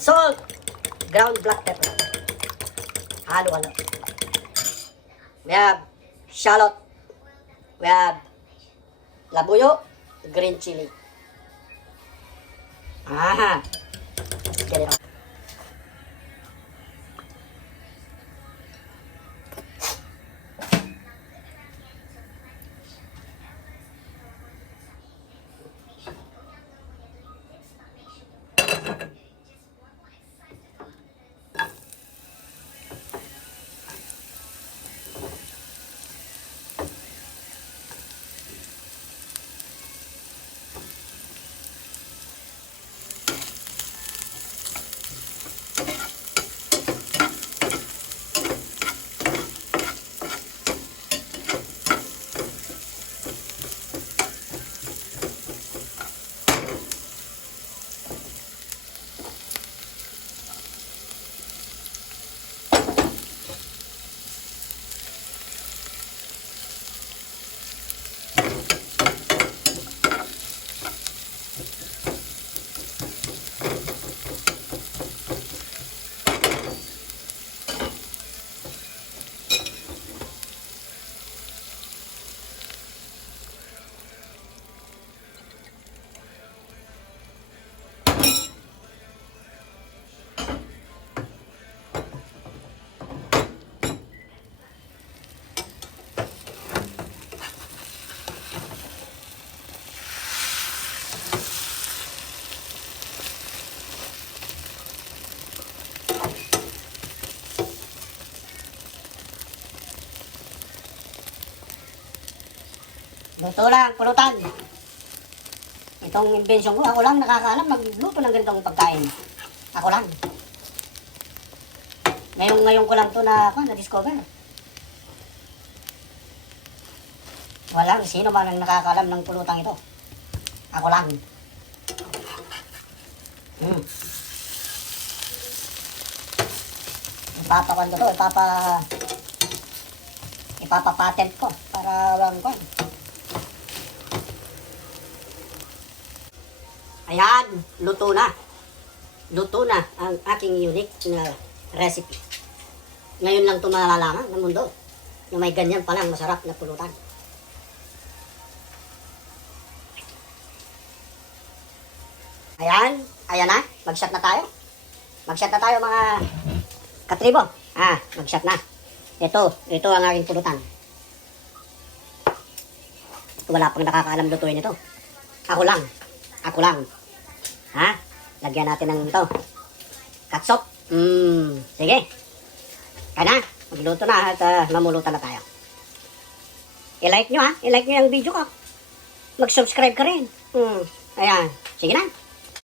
Salt. Ground black pepper. Halo-halo. We have shallot. We have labuyo. Green chili. Aha. Let's get it on. Luto lang, pulutan. Itong invention ko, ako lang nakakaalam magluto ng ganitong pagkain. Ako lang. Ngayon ko lang to na-discover. Walang sino man ang nakakaalam ng pulutang ito. Ako lang. Ipapakuan ko to, ipapapatent ko para walang kuan. Ayan, luto na. Luto na ang aking unique na recipe. Ngayon lang ito malalaman ng mundo na may ganyan palang masarap na pulutan. Ayan, ayan na. Mag-shot na tayo. Mag-shot na tayo mga katribo. Mag-shot na. Ito ang aking pulutan. Wala pang nakakaalam lutuin ito. Ako lang. Lagyan natin ng ito. Katsop. Sige. Kaya na. Magluto na at mamulutan na tayo. I-like nyo I-like nyo yung video ko. Mag-subscribe ka rin. Ayan. Sige na.